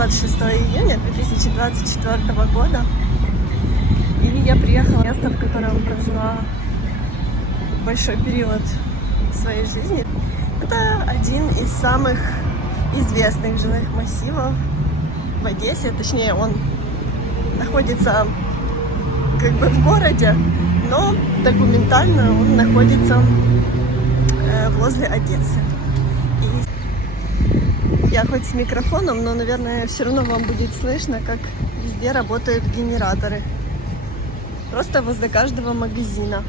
26 июня 2024 года. И я приехала в место, в котором прожила большой период своей жизни. Это один из самых известных жилых массивов в Одессе. Точнее, он находится как бы в городе, но документально он находится возле Одессы. И я хоть с микрофоном, но, наверное, все равно вам будет слышно, как везде работают генераторы. Просто возле каждого магазина.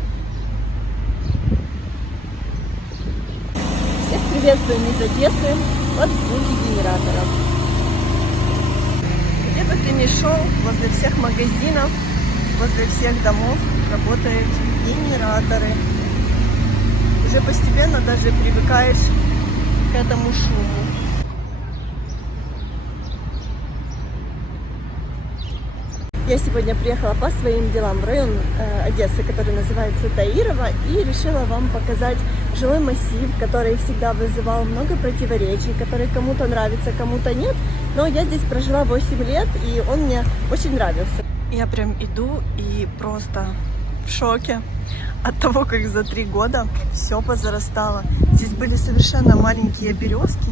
Всех приветствуем из Одессы под звуки генераторов. Где бы ты ни шел, возле всех магазинов, возле всех домов работают генераторы. Уже постепенно даже привыкаешь к этому шуму. Я сегодня приехала по своим делам в район Одессы, который называется Таирово, и решила вам показать жилой массив, который всегда вызывал много противоречий, который кому-то нравится, кому-то нет. Но я здесь прожила 8 лет, и он мне очень нравился. Я прям иду и просто в шоке от того, как за 3 года все позарастало. Здесь были совершенно маленькие березки,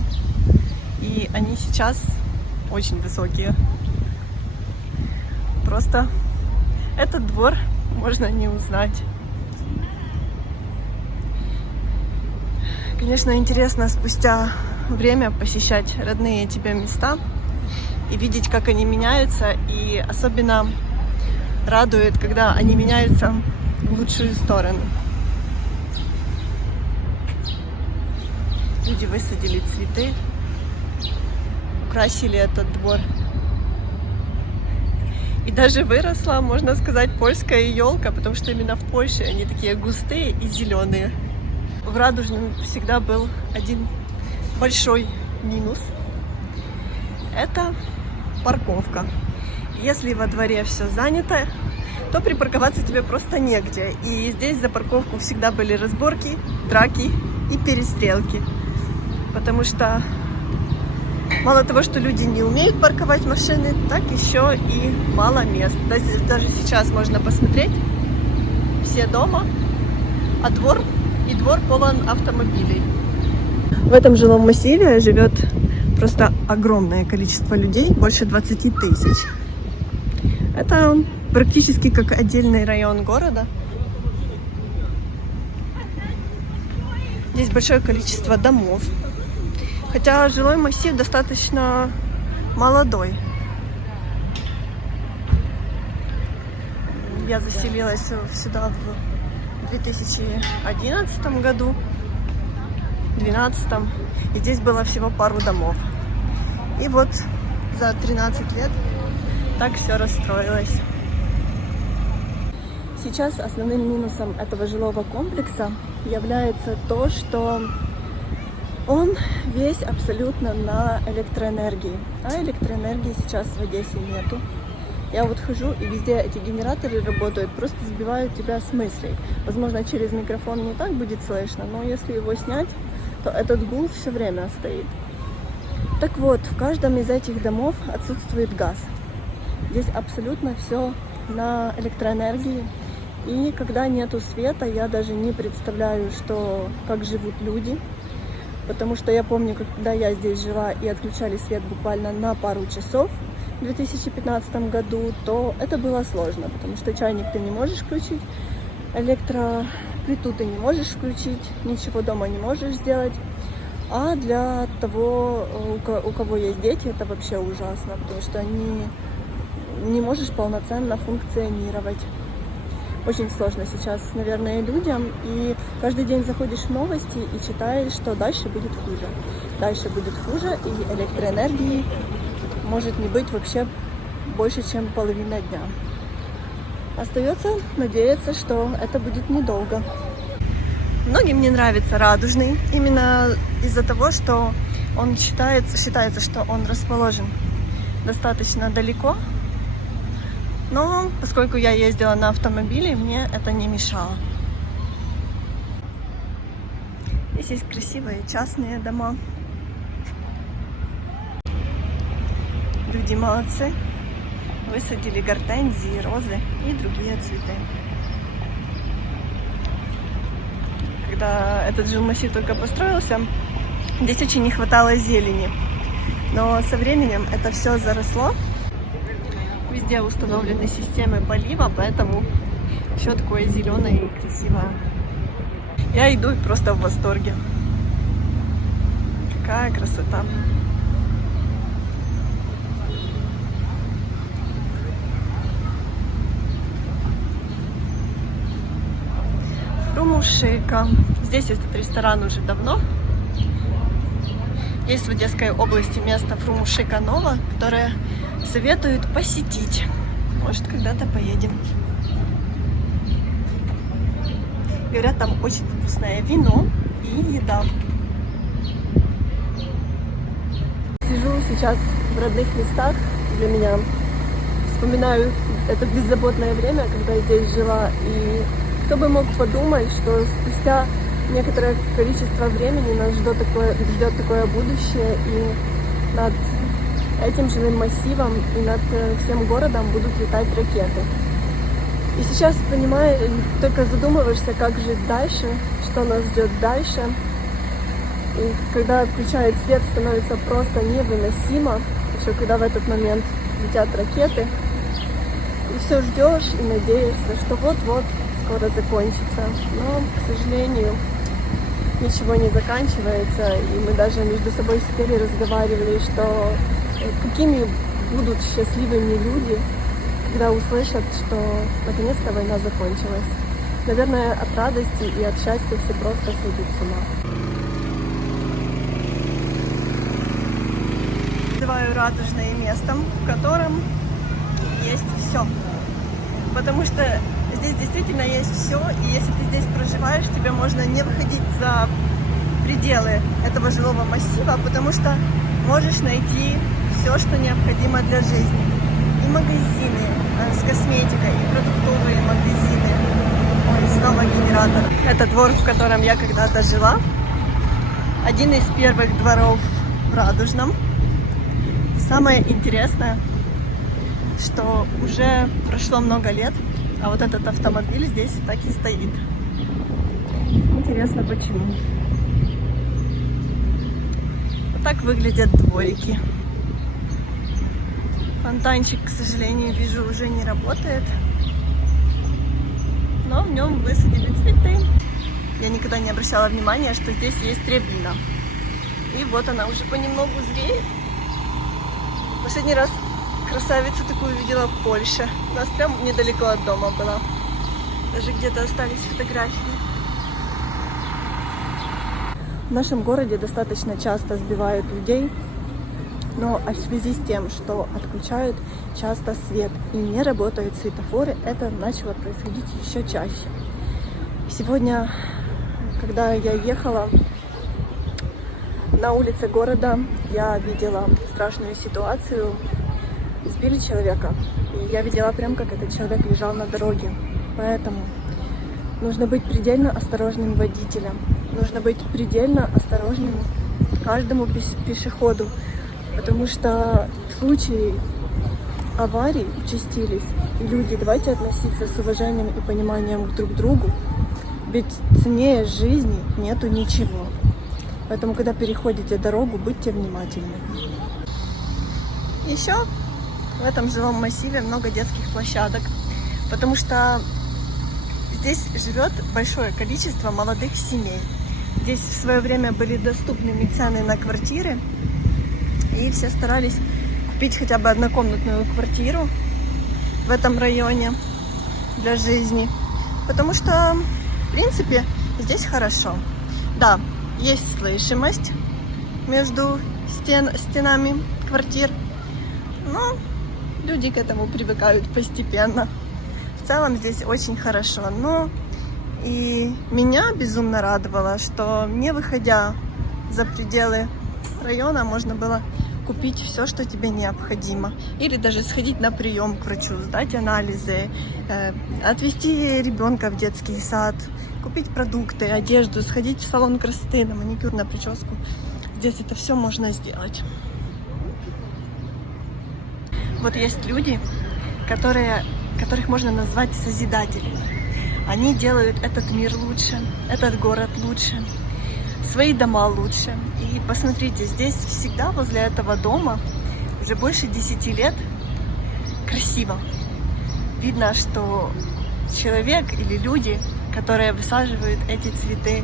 и они сейчас очень высокие. Просто этот двор можно не узнать. Конечно, интересно спустя время посещать родные тебе места и видеть, как они меняются. И особенно радует, когда они меняются в лучшую сторону. Люди высадили цветы, украсили этот двор. И даже выросла, можно сказать, польская елка, потому что именно в Польше они такие густые и зеленые. В Радужном всегда был один большой минус. Это парковка. Если во дворе все занято, то припарковаться тебе просто негде. И здесь за парковку всегда были разборки, драки и перестрелки. Потому что мало того, что люди не умеют парковать машины, так еще и мало мест. Даже сейчас можно посмотреть, все дома, а двор полон автомобилей. В этом жилом массиве живет просто огромное количество людей, больше 20 тысяч. Это практически как отдельный район города. Здесь большое количество домов. Хотя жилой массив достаточно молодой. Я заселилась сюда в 2011 году, 2012, и здесь было всего пару домов. И вот за 13 лет так все расстроилось. Сейчас основным минусом этого жилого комплекса является то, что он весь абсолютно на электроэнергии, а электроэнергии сейчас в Одессе нету. Я вот хожу, и везде эти генераторы работают, просто сбивают тебя с мыслей. Возможно, через микрофон не так будет слышно, но если его снять, то этот гул все время стоит. Так вот, в каждом из этих домов отсутствует газ. Здесь абсолютно все на электроэнергии. И когда нету света, я даже не представляю, как живут люди. Потому что я помню, когда я здесь жила и отключали свет буквально на пару часов в 2015 году, то это было сложно, потому что чайник ты не можешь включить, электроплиту ты не можешь включить, ничего дома не можешь сделать. А для того, у кого есть дети, это вообще ужасно, потому что не можешь полноценно функционировать. Очень сложно сейчас, наверное, людям, и каждый день заходишь в новости и читаешь, что дальше будет хуже. Дальше будет хуже, и электроэнергии может не быть вообще больше, чем половина дня. Остается надеяться, что это будет недолго. Многим не нравится Радужный, именно из-за того, что он считается, что он расположен достаточно далеко. Но поскольку я ездила на автомобиле, мне это не мешало. Здесь есть красивые частные дома. Люди молодцы. Высадили гортензии, розы и другие цветы. Когда этот жилмассив только построился, здесь очень не хватало зелени. Но со временем это все заросло. Везде установлены системы полива, поэтому все такое зеленое и красивое. Я иду просто в восторге. Какая красота! Фрумушика. Здесь этот ресторан уже давно. Есть в Одесской области место Фрумушика Нова, которое советуют посетить. Может, когда-то поедем. Говорят, там очень вкусное вино и еда. Сижу сейчас в родных местах для меня. Вспоминаю это беззаботное время, когда я здесь жила. И кто бы мог подумать, что спустя некоторое количество времени нас ждет такое будущее, и над этим жилым массивом и над всем городом будут летать ракеты. И сейчас, понимаешь, только задумываешься, как жить дальше, что нас ждет дальше. И когда включает свет, становится просто невыносимо, еще когда в этот момент летят ракеты. И все ждешь и надеешься, что вот-вот скоро закончится. Но, к сожалению, ничего не заканчивается. И мы даже между собой сидели, разговаривали, что какими будут счастливыми люди, когда услышат, что наконец-то война закончилась. Наверное, от радости и от счастья все просто сойдут с ума. Называю радужное местом, в котором есть все. Потому что здесь действительно есть все, и если ты здесь проживаешь, тебе можно не выходить за пределы этого жилого массива, потому что можешь найти все, что необходимо для жизни. И магазины с косметикой, и продуктовые магазины. Ой, снова генератор. Это двор, в котором я когда-то жила. Один из первых дворов в Радужном. Самое интересное, что уже прошло много лет, а вот этот автомобиль здесь так и стоит. Интересно, почему? Вот так выглядят дворики. Фонтанчик, к сожалению, вижу, уже не работает. Но в нем высадили цветы. Я никогда не обращала внимания, что здесь есть рябина. И вот она уже понемногу зреет. Последний раз красавицу такую видела в Польше. У нас прям недалеко от дома была. Даже где-то остались фотографии. В нашем городе достаточно часто сбивают людей. Но в связи с тем, что отключают часто свет и не работают светофоры, это начало происходить еще чаще. Сегодня, когда я ехала на улице города, я видела страшную ситуацию. Сбили человека. И я видела прям, как этот человек лежал на дороге. Поэтому нужно быть предельно осторожным водителем. Нужно быть предельно осторожным каждому пешеходу. Потому что случаи аварий участились. И люди, давайте относиться с уважением и пониманием друг к другу. Ведь ценнее жизни нету ничего. Поэтому, когда переходите дорогу, будьте внимательны. Еще в этом жилом массиве много детских площадок. Потому что здесь живет большое количество молодых семей. Здесь в свое время были доступными цены на квартиры. И все старались купить хотя бы однокомнатную квартиру в этом районе для жизни. Потому что, в принципе, здесь хорошо. Да, есть слышимость между стенами квартир, но люди к этому привыкают постепенно. В целом здесь очень хорошо. Но и меня безумно радовало, что не выходя за пределы района, можно было купить все, что тебе необходимо. Или даже сходить на прием к врачу, сдать анализы, отвезти ребенка в детский сад, купить продукты, одежду, сходить в салон красоты, на маникюр, на прическу. Здесь это все можно сделать. Вот есть люди, которых можно назвать созидателями. Они делают этот мир лучше, этот город лучше, свои дома лучше. И посмотрите, здесь всегда возле этого дома уже больше 10 лет красиво. Видно, что человек или люди, которые высаживают эти цветы,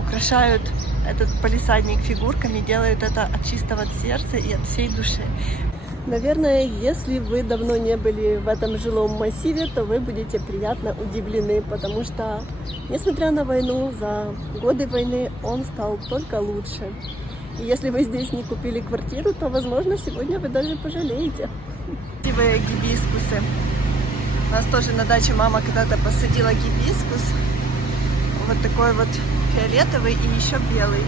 украшают этот палисадник фигурками, делают это от чистого сердца и от всей души. Наверное, если вы давно не были в этом жилом массиве, то вы будете приятно удивлены, потому что, несмотря на войну, за годы войны он стал только лучше. И если вы здесь не купили квартиру, то, возможно, сегодня вы даже пожалеете. Красивые гибискусы. У нас тоже на даче мама когда-то посадила гибискус. Вот такой вот фиолетовый и еще белый.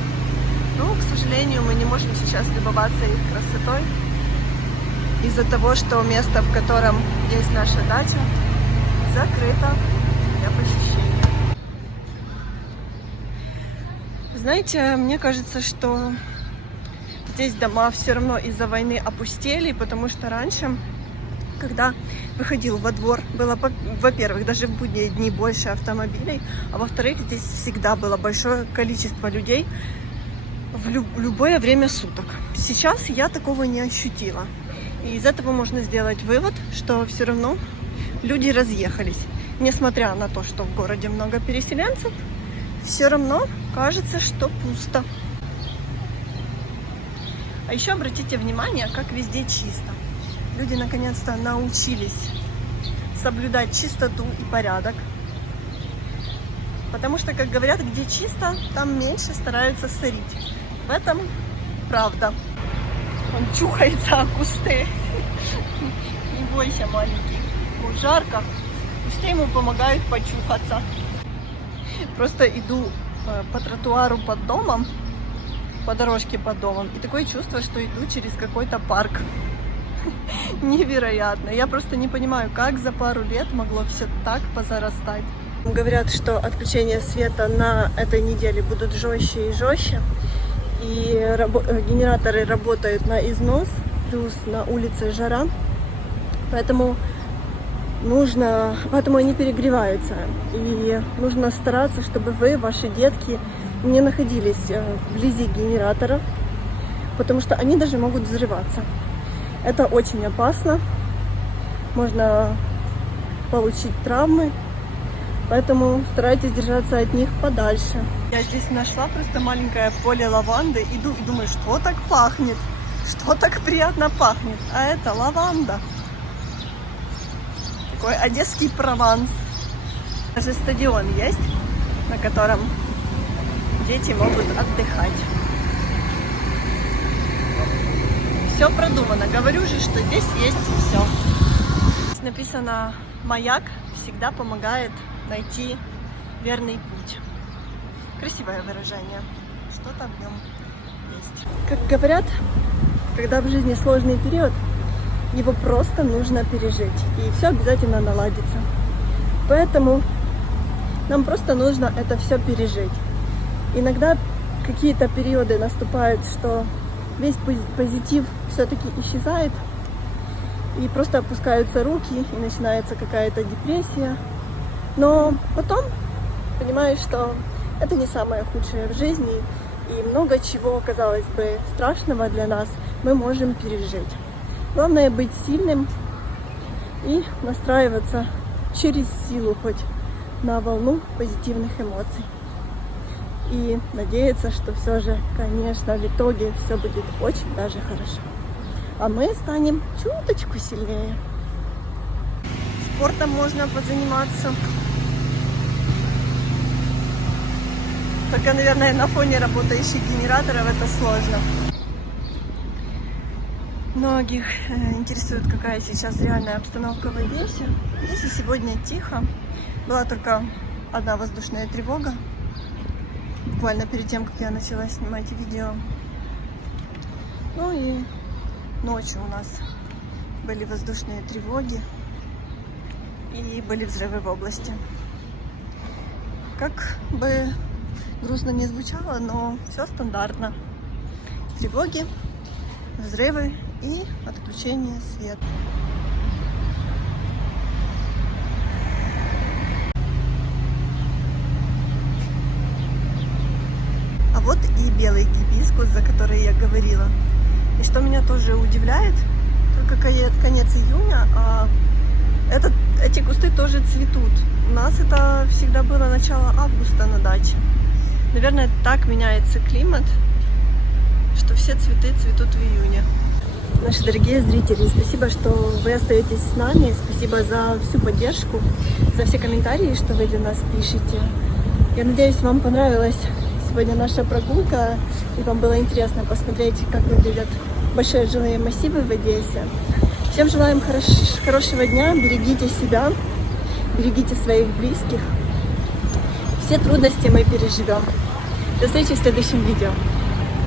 Но, к сожалению, мы не можем сейчас любоваться их красотой из-за того, что место, в котором есть наша дача, закрыто для посещения. Знаете, мне кажется, что здесь дома все равно из-за войны опустели, потому что раньше, когда выходил во двор, было, во-первых, даже в будние дни больше автомобилей, а во-вторых, здесь всегда было большое количество людей в любое время суток. Сейчас я такого не ощутила. И из этого можно сделать вывод, что все равно люди разъехались. Несмотря на то, что в городе много переселенцев, все равно кажется, что пусто. А еще обратите внимание, как везде чисто. Люди наконец-то научились соблюдать чистоту и порядок. Потому что, как говорят, где чисто, там меньше стараются сорить. В этом правда. Он чухается о кусты. Не бойся, маленький. Ему жарко. Кусты ему помогают почухаться. Просто иду по тротуару под домом, по дорожке под домом, и такое чувство, что иду через какой-то парк. Невероятно. Я просто не понимаю, как за пару лет могло все так позарастать. Говорят, что отключения света на этой неделе будут жестче и жестче. И генераторы работают на износ, плюс на улице жара. Поэтому они перегреваются. И нужно стараться, чтобы вы, ваши детки, не находились вблизи генераторов, потому что они даже могут взрываться. Это очень опасно. Можно получить травмы. Поэтому старайтесь держаться от них подальше. Я здесь нашла просто маленькое поле лаванды. Иду и думаю, что так пахнет? Что так приятно пахнет? А это лаванда. Такой одесский прованс. Даже стадион есть, на котором дети могут отдыхать. Все продумано. Говорю же, что здесь есть все. Здесь написано «Маяк всегда помогает найти верный путь». Красивое выражение. Что-то в нем есть. Как говорят, когда в жизни сложный период, его просто нужно пережить. И все обязательно наладится. Поэтому нам просто нужно это все пережить. Иногда какие-то периоды наступают, что весь позитив все-таки исчезает. И просто опускаются руки, и начинается какая-то депрессия. Но потом понимаешь, что это не самое худшее в жизни, и много чего, казалось бы, страшного для нас мы можем пережить. Главное быть сильным и настраиваться через силу хоть на волну позитивных эмоций. И надеяться, что все же, конечно, в итоге все будет очень даже хорошо. А мы станем чуточку сильнее. Спортом можно позаниматься. Только, наверное, на фоне работающих генераторов это сложно. Многих интересует, какая сейчас реальная обстановка в Одессе. В Одессе сегодня тихо. Была только одна воздушная тревога. Буквально перед тем, как я начала снимать видео. Ну и ночью у нас были воздушные тревоги. И были взрывы в области. Как бы грустно не звучало, но все стандартно. Тревоги, взрывы и отключение света. А вот и белый гибискус, за который я говорила. И что меня тоже удивляет, только конец июня, а эти кусты тоже цветут. У нас это всегда было начало августа на даче. Наверное, так меняется климат, что все цветы цветут в июне. Наши дорогие зрители, спасибо, что вы остаетесь с нами. Спасибо за всю поддержку, за все комментарии, что вы для нас пишете. Я надеюсь, вам понравилась сегодня наша прогулка, и вам было интересно посмотреть, как выглядят большие жилые массивы в Одессе. Всем желаем хорошего дня, берегите себя, берегите своих близких. Все трудности мы переживем. До встречи в следующем видео.